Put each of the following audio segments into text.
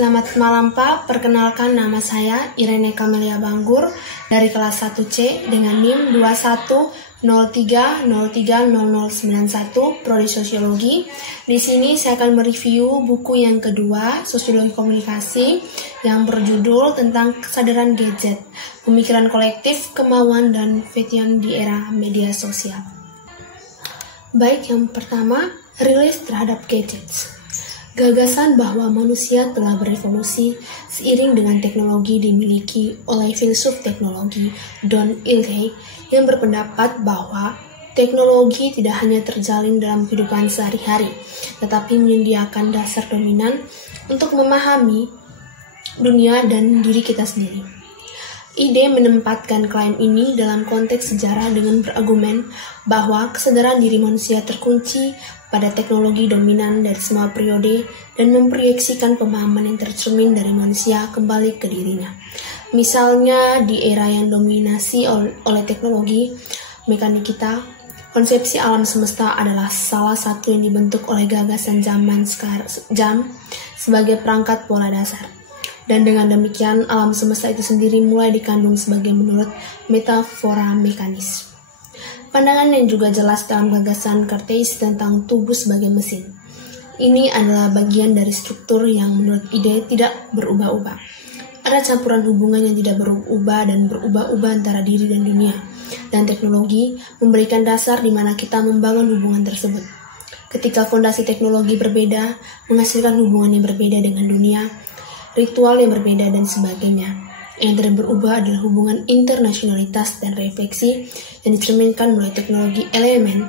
Selamat malam Pak, perkenalkan nama saya Irene Kamelia Banggur dari kelas 1C dengan NIM 2103030091 Prodi Sosiologi. Di sini saya akan mereview buku yang kedua, Sosiologi Komunikasi, yang berjudul tentang kesadaran gadget, pemikiran kolektif, kemauan dan fetian di era media sosial. Baik, yang pertama, rilis terhadap gadgets. Gagasan bahwa manusia telah berevolusi seiring dengan teknologi dimiliki oleh filsuf teknologi Don Ilgey yang berpendapat bahwa teknologi tidak hanya terjalin dalam kehidupan sehari-hari, tetapi menyediakan dasar dominan untuk memahami dunia dan diri kita sendiri. Ide menempatkan klaim ini dalam konteks sejarah dengan berargumen bahwa kesadaran diri manusia terkunci pada teknologi dominan dari semua periode dan memproyeksikan pemahaman yang tercermin dari manusia kembali ke dirinya. Misalnya di era yang dominasi oleh teknologi mekanik kita, konsepsi alam semesta adalah salah satu yang dibentuk oleh gagasan jam sebagai perangkat pola dasar. Dan dengan demikian, alam semesta itu sendiri mulai dikandung sebagai menurut metafora mekanis. Pandangan yang juga jelas dalam gagasan Cartesius tentang tubuh sebagai mesin. Ini adalah bagian dari struktur yang menurut ide tidak berubah-ubah. Ada campuran hubungan yang tidak berubah dan berubah-ubah antara diri dan dunia. Dan teknologi memberikan dasar di mana kita membangun hubungan tersebut. Ketika fondasi teknologi berbeda, menghasilkan hubungan yang berbeda dengan dunia, ritual yang berbeda dan sebagainya. Yang tidak berubah adalah hubungan internasionalitas dan refleksi yang dicerminkan melalui teknologi elemen.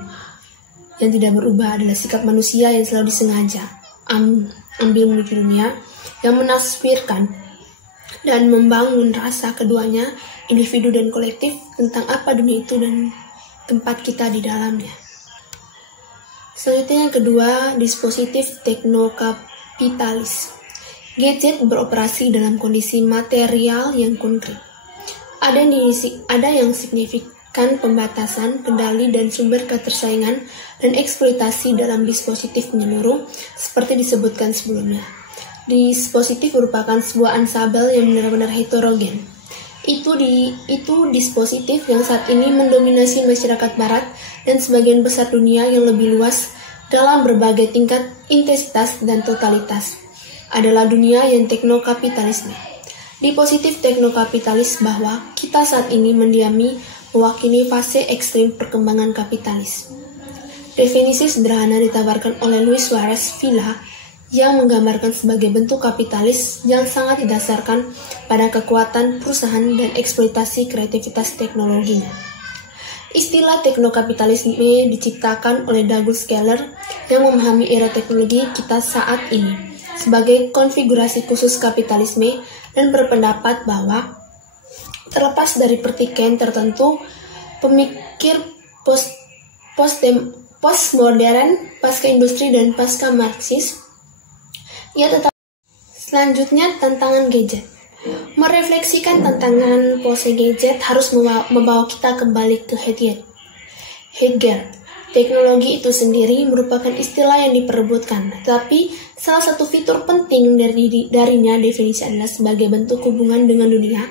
Yang tidak berubah adalah sikap manusia yang selalu disengaja ambil menuju dunia, yang menasbirkan dan membangun rasa keduanya, individu dan kolektif, tentang apa dunia itu dan tempat kita di dalamnya. Selanjutnya yang kedua, dispositif teknokapitalis. Gadget beroperasi dalam kondisi material yang konkret. Ada yang signifikan pembatasan, kendali, dan sumber ketersaingan dan eksploitasi dalam dispositif menyeluruh, seperti disebutkan sebelumnya. Dispositif merupakan sebuah ansabel yang benar-benar heterogen. Itu dispositif yang saat ini mendominasi masyarakat barat dan sebagian besar dunia yang lebih luas dalam berbagai tingkat intensitas dan totalitas. Adalah dunia yang teknokapitalisme. Dispositif teknokapitalis bahwa kita saat ini mendiami mewakili fase ekstrim perkembangan kapitalis. Definisi sederhana ditawarkan oleh Luis Suarez Villa yang menggambarkan sebagai bentuk kapitalis yang sangat didasarkan pada kekuatan perusahaan dan eksploitasi kreativitas teknologinya. Istilah teknokapitalisme diciptakan oleh Douglas Keller yang memahami era teknologi kita saat ini sebagai konfigurasi khusus kapitalisme dan berpendapat bahwa terlepas dari pertikaian tertentu, pemikir postmodern, pasca industri dan pasca Marxis, ia tetap. Selanjutnya, tantangan gadget. Merefleksikan tantangan pose gadget harus membawa kita kembali ke Heidegger. Teknologi itu sendiri merupakan istilah yang diperebutkan, tetapi salah satu fitur penting darinya definisi adalah sebagai bentuk hubungan dengan dunia,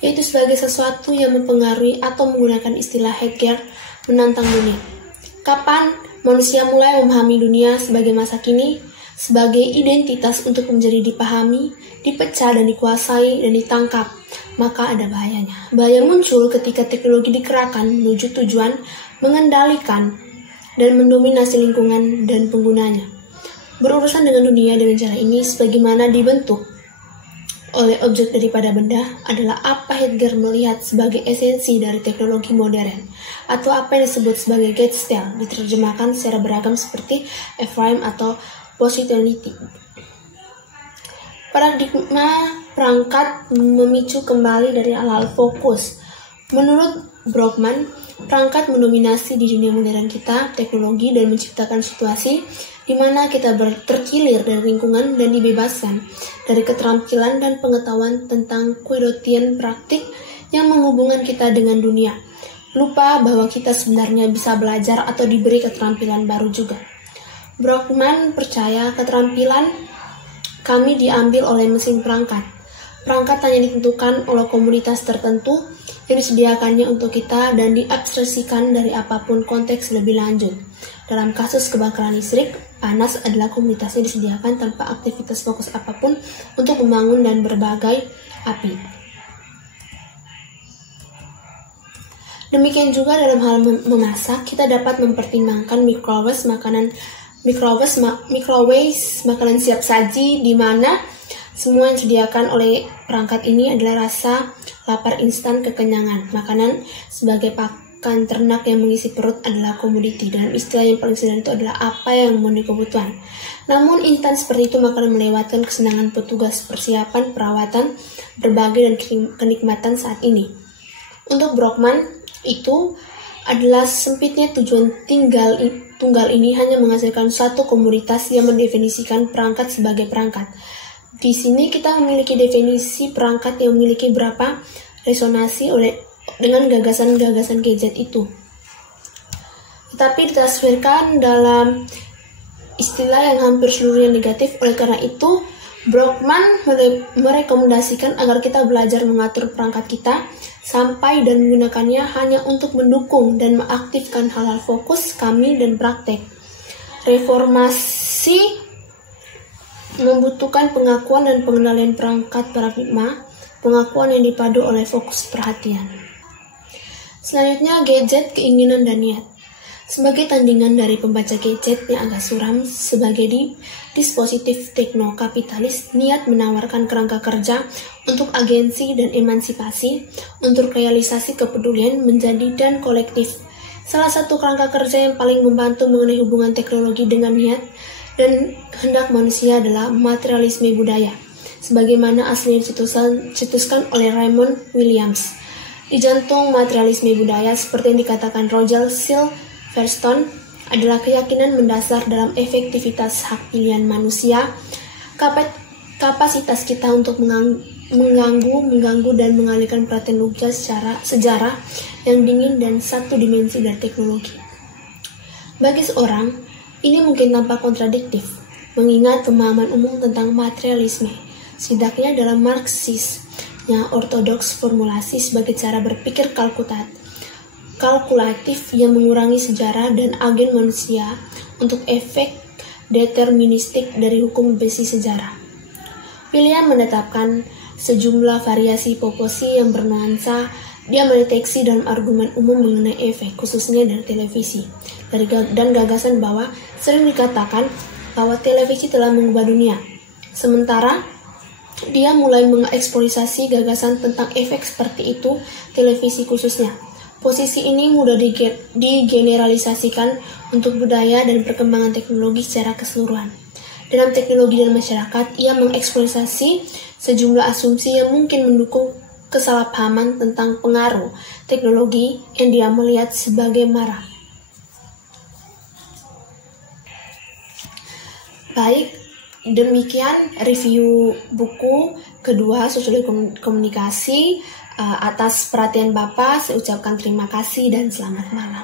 yaitu sebagai sesuatu yang mempengaruhi atau menggunakan istilah Heidegger menantang dunia. Kapan manusia mulai memahami dunia sebagai masa kini, sebagai identitas untuk menjadi dipahami, dipecah dan dikuasai dan ditangkap, maka ada bahayanya. Bahaya muncul ketika teknologi dikerahkan menuju tujuan mengendalikan dan mendominasi lingkungan dan penggunanya. Berurusan dengan dunia dengan cara ini sebagaimana dibentuk oleh objek daripada benda adalah apa Heidegger melihat sebagai esensi dari teknologi modern, atau apa yang disebut sebagai Gestalt, diterjemahkan secara beragam seperti Ephraim atau positionality. Paradigma perangkat memicu kembali dari hal-hal fokus. Menurut Brockman, perangkat mendominasi di dunia modern kita, teknologi, dan menciptakan situasi di mana kita terkilir dari lingkungan dan dibebaskan dari keterampilan dan pengetahuan tentang kehidupan praktik yang menghubungkan kita dengan dunia. Lupa bahwa kita sebenarnya bisa belajar atau diberi keterampilan baru juga. Brockman percaya keterampilan kami diambil oleh mesin perangkat. Perangkat hanya ditentukan oleh komunitas tertentu yang disediakannya untuk kita dan diabstraksikan dari apapun konteks lebih lanjut. Dalam kasus kebakaran listrik, panas adalah komunitas yang disediakan tanpa aktivitas fokus apapun untuk membangun dan berbagai api. Demikian juga dalam hal memasak, kita dapat mempertimbangkan microwave makanan siap saji, di mana semua yang disediakan oleh perangkat ini adalah rasa lapar instan, kekenyangan. Makanan sebagai pakan ternak yang mengisi perut adalah komoditi. Dalam istilah yang paling sederhana itu adalah apa yang memenuhi kebutuhan. Namun instan seperti itu makanan melewatkan kesenangan petugas, persiapan, perawatan, berbagai dan kenikmatan saat ini. Untuk Brockman, itu adalah sempitnya tujuan tunggal ini hanya menghasilkan satu komoditas yang mendefinisikan perangkat sebagai perangkat. Di sini kita memiliki definisi perangkat yang memiliki berapa resonansi dengan gagasan-gagasan gadget itu. Tetapi ditasvirkan dalam istilah yang hampir seluruhnya negatif. Oleh karena itu, Brockman merekomendasikan agar kita belajar mengatur perangkat kita sampai dan menggunakannya hanya untuk mendukung dan mengaktifkan hal-hal fokus kami dan praktek. Reformasi membutuhkan pengakuan dan pengendalian perangkat paradigma, pengakuan yang dipadu oleh fokus perhatian. Selanjutnya, gadget, keinginan, dan niat. Sebagai tandingan dari pembaca gadget yang agak suram sebagai dispositif tekno-kapitalis, niat menawarkan kerangka kerja untuk agensi dan emansipasi, untuk realisasi kepedulian menjadi dan kolektif. Salah satu kerangka kerja yang paling membantu mengenai hubungan teknologi dengan niat dan kehendak manusia adalah materialisme budaya, sebagaimana aslinya dicetuskan oleh Raymond Williams. Di jantung materialisme budaya, seperti yang dikatakan Roger Silverstone, adalah keyakinan mendasar dalam efektivitas hak pilihan manusia, kapasitas kita untuk mengganggu dan mengalihkan perhatian logika sejarah yang dingin dan satu dimensi dari teknologi. Bagi seorang, ini mungkin tampak kontradiktif, mengingat pemahaman umum tentang materialisme, setidaknya dalam Marxisnya ortodoks formulasi sebagai cara berpikir kalkulatif yang mengurangi sejarah dan agen manusia untuk efek deterministik dari hukum besi sejarah. William menetapkan sejumlah variasi proporsi yang bernuansa. Dia mendeteksi dalam argumen umum mengenai efek, khususnya dari televisi, dan gagasan bahwa sering dikatakan bahwa televisi telah mengubah dunia. Sementara dia mulai mengeksploitasi gagasan tentang efek seperti itu, televisi khususnya. Posisi ini mudah digeneralisasikan untuk budaya dan perkembangan teknologi secara keseluruhan. Dalam teknologi dan masyarakat, ia mengeksploitasi sejumlah asumsi yang mungkin mendukung kesalahpahaman tentang pengaruh teknologi yang dia melihat sebagai marah. Baik, demikian review buku kedua Sosiologi Komunikasi. Atas perhatian Bapak, saya ucapkan terima kasih dan selamat malam.